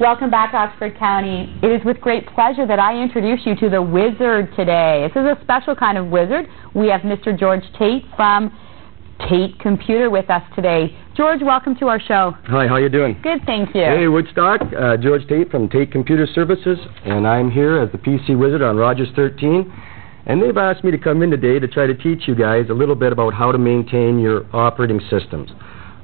Welcome back, Oxford County. It is with great pleasure that I introduce you to the wizard today. This is a special kind of wizard. We have Mr. George Tate from Tate Computer with us today. George, welcome to our show. Hi, how you doing? Good, thank you. Hey, Woodstock. George Tate from Tate Computer Services, and I'm here as the PC Wizard on Rogers 13. And they've asked me to come in today to try to teach you guys a little bit about how to maintain your operating systems.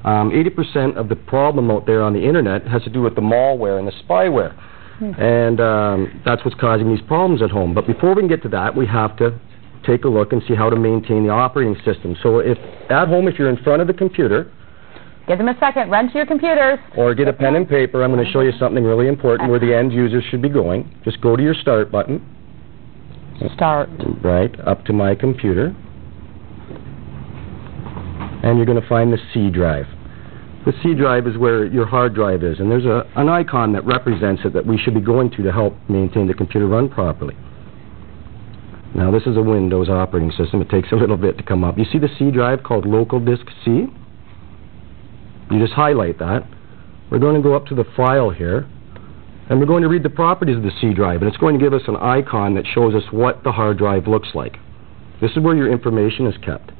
80% of the problem out there on the internet has to do with the malware and the spyware. And that's what's causing these problems at home. But before we can get to that, we have to take a look and see how to maintain the operating system. So if at home, if you're in front of the computer, give them a second, run to your computers. Or get a pen and paper. I'm going to show you something really important where the end user should be going. Just go to your start button. Start. Right, up to my computer. And you're going to find the C drive. The C drive is where your hard drive is, and there's an icon that represents it that we should be going to help maintain the computer run properly. Now this is a Windows operating system. It takes a little bit to come up. You see the C drive called Local Disk C? You just highlight that. We're going to go up to the file here, and we're going to read the properties of the C drive, and it's going to give us an icon that shows us what the hard drive looks like. This is where your information is kept.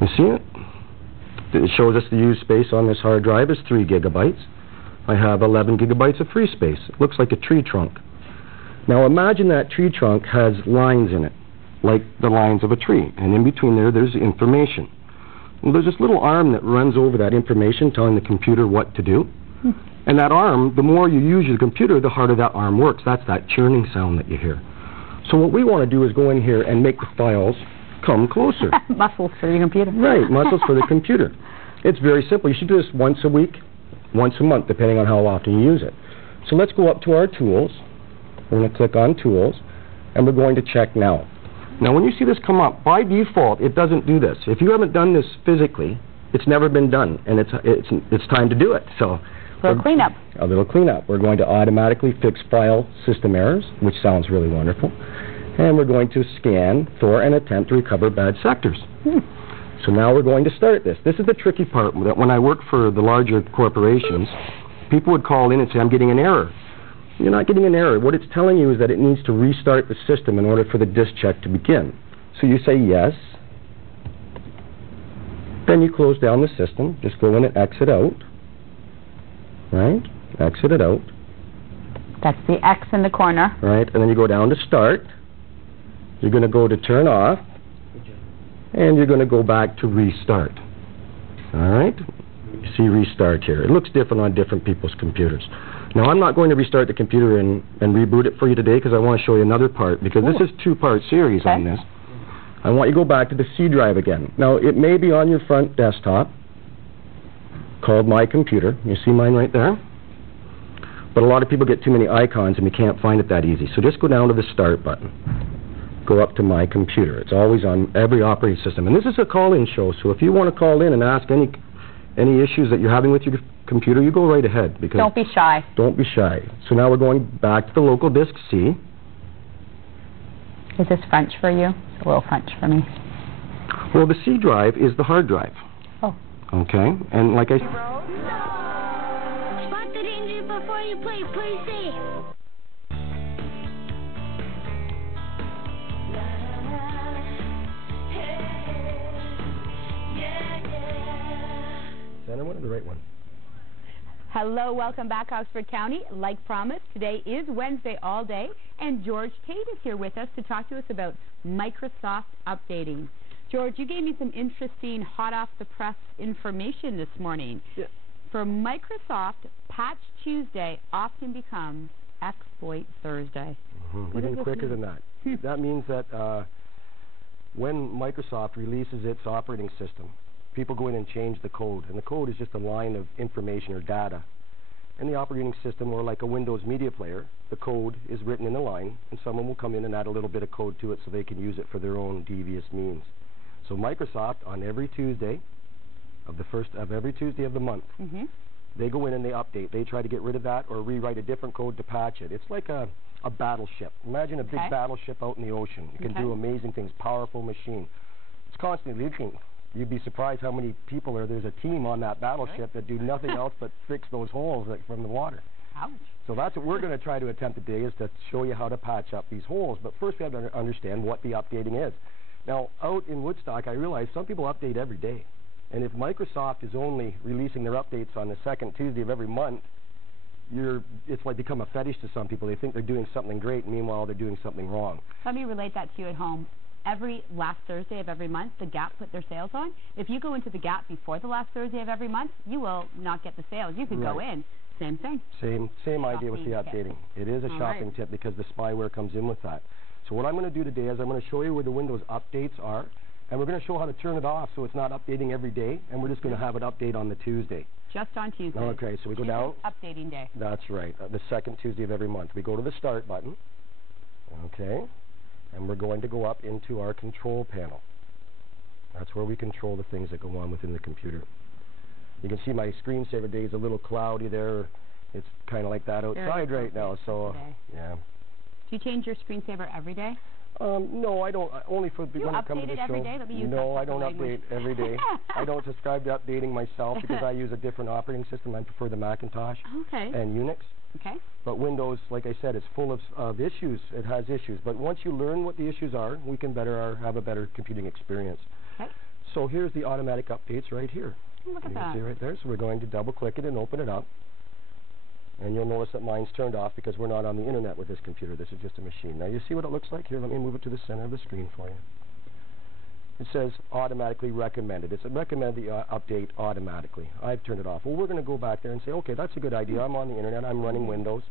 You see it? It shows us the used space on this hard drive is 3 gigabytes. I have 11 gigabytes of free space. It looks like a tree trunk. Now imagine that tree trunk has lines in it, like the lines of a tree, and in between there's information. Well, there's this little arm that runs over that information, telling the computer what to do. And that arm, the more you use your computer, the harder that arm works. That's that churning sound that you hear. So what we want to do is go in here and make the files come closer. Muscles for your computer. Right, muscles for the computer. It's very simple. You should do this once a week, once a month, depending on how often you use it. So let's go up to our tools. We're going to click on Tools, and we're going to check Now. Now, when you see this come up, by default, it doesn't do this. If you haven't done this physically, it's never been done, and it's time to do it. So a little cleanup. A little cleanup. We're going to automatically fix file system errors, which sounds really wonderful. And we're going to scan for and attempt to recover bad sectors. So now we're going to start this. This is the tricky part, that when I work for the larger corporations, people would call in and say, I'm getting an error. You're not getting an error. What it's telling you is that it needs to restart the system in order for the disk check to begin. So you say yes. Then you close down the system. Just go in and exit out. Right? Exit it out. That's the X in the corner. Right, and then you go down to Start. You're going to go to Turn Off, and you're going to go back to Restart. All right? You see Restart here. It looks different on different people's computers. Now, I'm not going to restart the computer and reboot it for you today because I want to show you another part, because this is a two-part series on this. I want you to go back to the C drive again. Now, it may be on your front desktop called My Computer. You see mine right there? But a lot of people get too many icons and we can't find it that easy. So just go down to the Start button. Go up to My Computer. It's always on every operating system. And this is a call-in show, so if you want to call in and ask any issues that you're having with your computer, you go right ahead. Because don't be shy. Don't be shy. So now we're going back to the local disk C. Is this French for you? It's a little French for me. Well, the C drive is the hard drive. Oh. Okay, and like I... Spot the danger before you play safe. Center one or the right one? Hello, welcome back, Oxford County. Like promised, today is Wednesday all day, and George Tate is here with us to talk to us about Microsoft updating. George, you gave me some interesting, hot-off-the-press information this morning. Yeah. For Microsoft, Patch Tuesday often becomes Exploit Thursday. Even quicker than that. That means that when Microsoft releases its operating system, people go in and change the code, and the code is just a line of information or data. In the operating system, or like a Windows media player, the code is written in a line, and someone will come in and add a little bit of code to it so they can use it for their own devious means. So Microsoft, on every Tuesday of every Tuesday of the month, they go in and they update. They try to get rid of that or rewrite a different code to patch it. It's like a battleship. Imagine a big battleship out in the ocean. It can do amazing things, powerful machine. It's constantly You'd be surprised how many people there's a team on that battleship that do nothing else but fix those holes from the water. Ouch. So that's what we're going to try to attempt today, is to show you how to patch up these holes. But first we have to understand what the updating is. Now, out in Woodstock, I realize some people update every day. And if Microsoft is only releasing their updates on the second Tuesday of every month, it's like become a fetish to some people. They think they're doing something great, and meanwhile they're doing something wrong. Let me relate that to you at home. Every last Thursday of every month, the Gap put their sales on. If you go into the Gap before the last Thursday of every month, you will not get the sales. You could go in. Same thing. Same idea with the updating. It is a shopping tip because the spyware comes in with that. So what I'm going to do today is I'm going to show you where the Windows updates are, and we're going to show how to turn it off so it's not updating every day, and we're just going to have it update on the Tuesday. Just on Tuesday. Okay, so we go down. Updating day. That's right, the second Tuesday of every month. We go to the Start button, okay, and we're going to go up into our Control panel. That's where we control the things that go on within the computer. You can see my screensaver day is a little cloudy there. It's kind of like that outside right now, so yeah. Do you change your screensaver every day? No, I don't. Only for when I come to the show. Every day? Let me use no, I don't update every day. I don't subscribe to updating myself because I use a different operating system. I prefer the Macintosh and Unix. Okay. But Windows, like I said, it's full of issues. It has issues. But once you learn what the issues are, we can have a better computing experience. Okay. So here's the automatic updates right here. Look at you that. can see right there. So we're going to double-click it and open it up. And you'll notice that mine's turned off because we're not on the internet with this computer. This is just a machine. Now you see what it looks like? Here, let me move it to the center of the screen for you. It says automatically recommended. It's recommended the update automatically. I've turned it off. Well, we're going to go back there and say, okay, that's a good idea. I'm on the internet. I'm running Windows.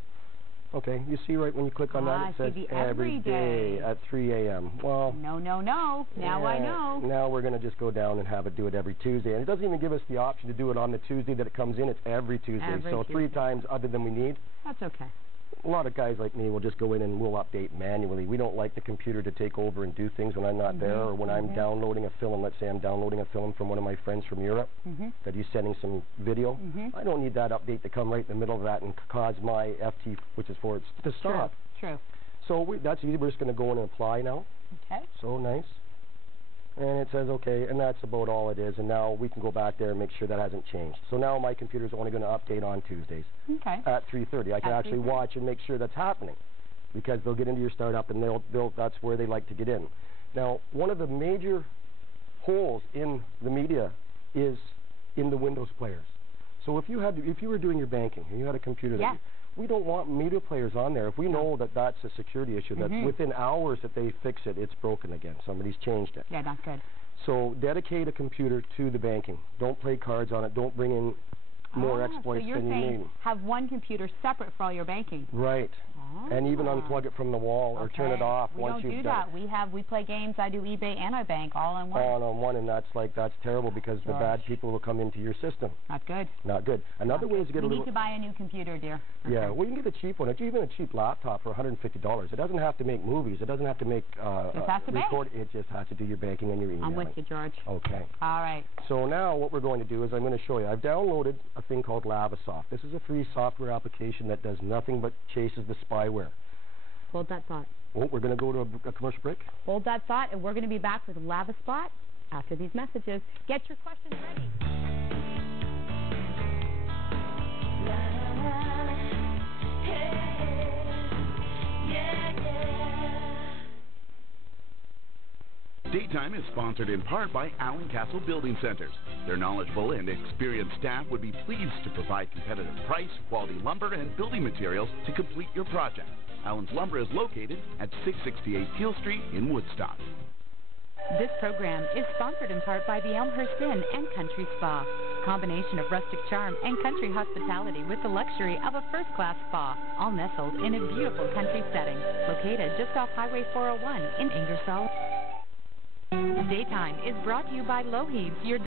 Okay, you see right when you click on that, it says every day at 3 a.m. Well, no. Now I know. Now we're going to just go down and have it do it every Tuesday. And it doesn't even give us the option to do it on the Tuesday that it comes in. It's every Tuesday. So 3 times other than we need. That's okay. A lot of guys like me will just go in and we'll update manually. We don't like the computer to take over and do things when I'm not there, or when I'm downloading a film. Let's say I'm downloading a film from one of my friends from Europe that he's sending some video. I don't need that update to come right in the middle of that and cause my FT, which is for it, to stop. True. So that's easy. We're just going to go in and apply now. Okay. So nice. And it says okay, and that's about all it is. And now we can go back there and make sure that hasn't changed. So now my computer's only going to update on Tuesdays at 3:30. I can actually watch and make sure that's happening, because they'll get into your startup and that's where they like to get in. Now, one of the major holes in the media is in the Windows players. So if you were doing your banking and you had a computer we don't want media players on there. If we know that that's a security issue, that within hours that they fix it, it's broken again. Somebody's changed it. Yeah, not good. So dedicate a computer to the banking. Don't play cards on it. Don't bring in more exploits than you need. So you're saying have one computer separate for all your banking. Right. And even unplug it from the wall or turn it off once you've done it. We don't do that. We play games. I do eBay and I bank all in one. All in one, and that's terrible because the bad people will come into your system. Not good. Not good. Another way is to get a little... We need to buy a new computer, dear. Yeah, well, you can get a cheap one. Even a cheap laptop for $150. It doesn't have to make movies. It doesn't have to make record. It just has to do your banking and your email. I'm with you, George. Okay. All right. So now what we're going to do is I'm going to show you. I've downloaded a thing called Lavasoft. This is a free software application that does nothing but chases the spyware. Hold that thought. Oh, we're going to go to a commercial break. Hold that thought, and we're going to be back with Lavaspot after these messages. Get your questions ready. Daytime is sponsored in part by Allen Castle Building Centers. Their knowledgeable and experienced staff would be pleased to provide competitive price, quality lumber, and building materials to complete your project. Allen's Lumber is located at 668 Teal Street in Woodstock. This program is sponsored in part by the Elmhurst Inn and Country Spa. Combination of rustic charm and country hospitality with the luxury of a first-class spa, all nestled in a beautiful country setting, located just off Highway 401 in Ingersoll. Daytime is brought to you by Lougheed's, your